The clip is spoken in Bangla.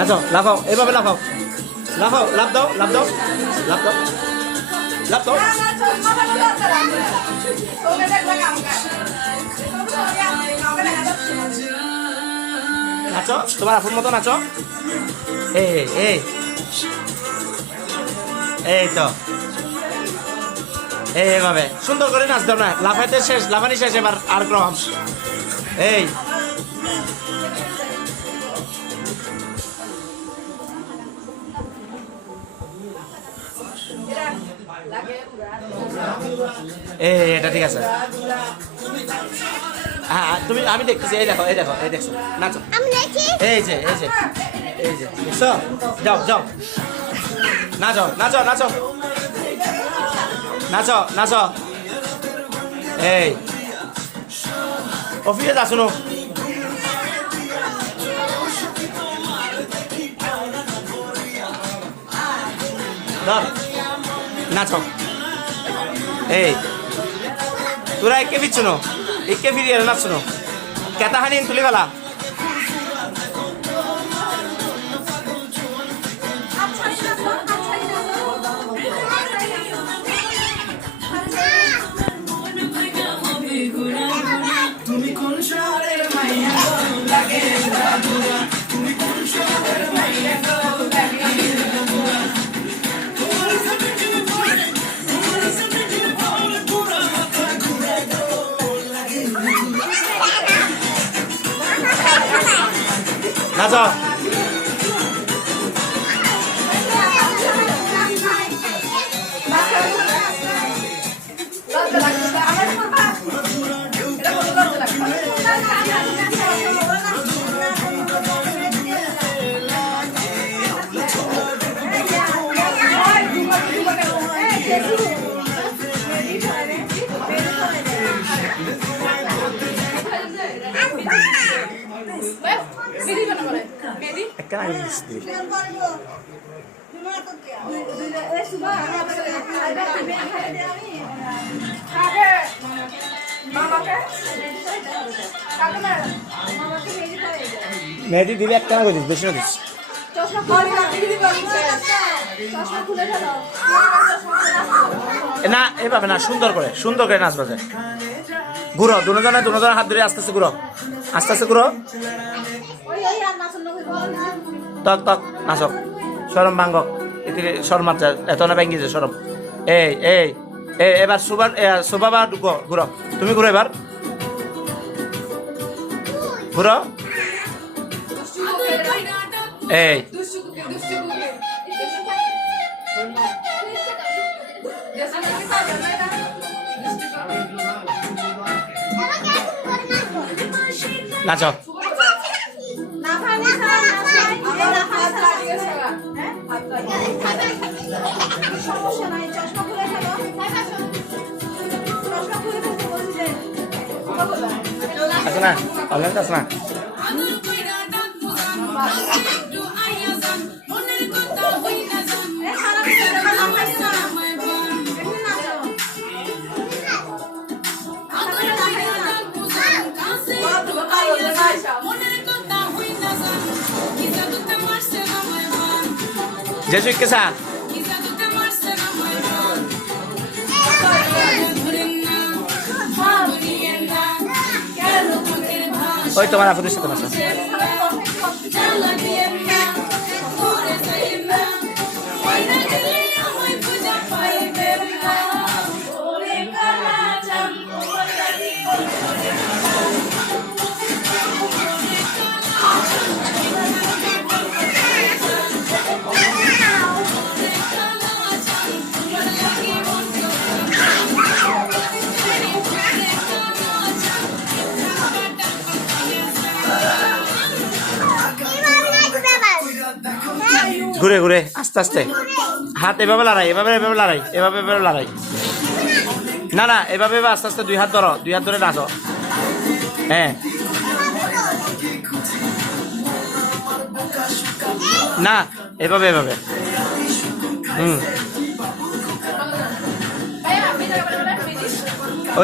নাচো লাফাও এভাবে লাফাও লাফাও লাফ দাও লাফ দাও লাফ দাও লাফ দাও নাচো তোমার আপুর মতো নাচো এই এই এই তো এইভাবে সুন্দর করে নাচ দাও না লাফাইতে শেষ লাফানি শেষ এবার আর ক্রম এই এটা ঠিক আছে হ্যাঁ তুমি আমি দেখতেছি এই দেখো এই দেখো এই দেখছো নাচো এই যে এই যে এই যে দেখছো যাও যাও নাচো নাচো নাচো নাচো নাচো এই অফিসে যা শুনো নাচো এই তোরা একে ফিরছো না একে ফিরিয়ে নাচছো না কেতাহানি তুলি ফেলা তুমি কোন শহরের মাইয়া লাগে তুমি কোন শহরের মাইয়া নাচো কেন মেহেদি দিলে একটা না করিস বেশি না দিস না এভাবে না সুন্দর করে নাচ বাজে ঘুরো দুজনে হাত ধরে আস্তে আস্তে ঘুরো আস্তে আস্তে ঘুরো তক তক নাচক সরম ভাঙ্গক এতে সরম মাত্রা এত না ভেঙে যায় সরম এই এই এবার সুবাবা ঘুরো তুমি ঘুরো এবার ঘুরো এই নাচো আছে না অনলাইন আছে না Jesu kesa. Oi tomar a foto desse também. ঘুরে ঘুরে আস্তে আস্তে হাত এভাবে লড়াই এভাবে লড়াই না না এভাবে আস্তে আস্তে দুই হাত ধরে নাচো হ্যাঁ না এভাবে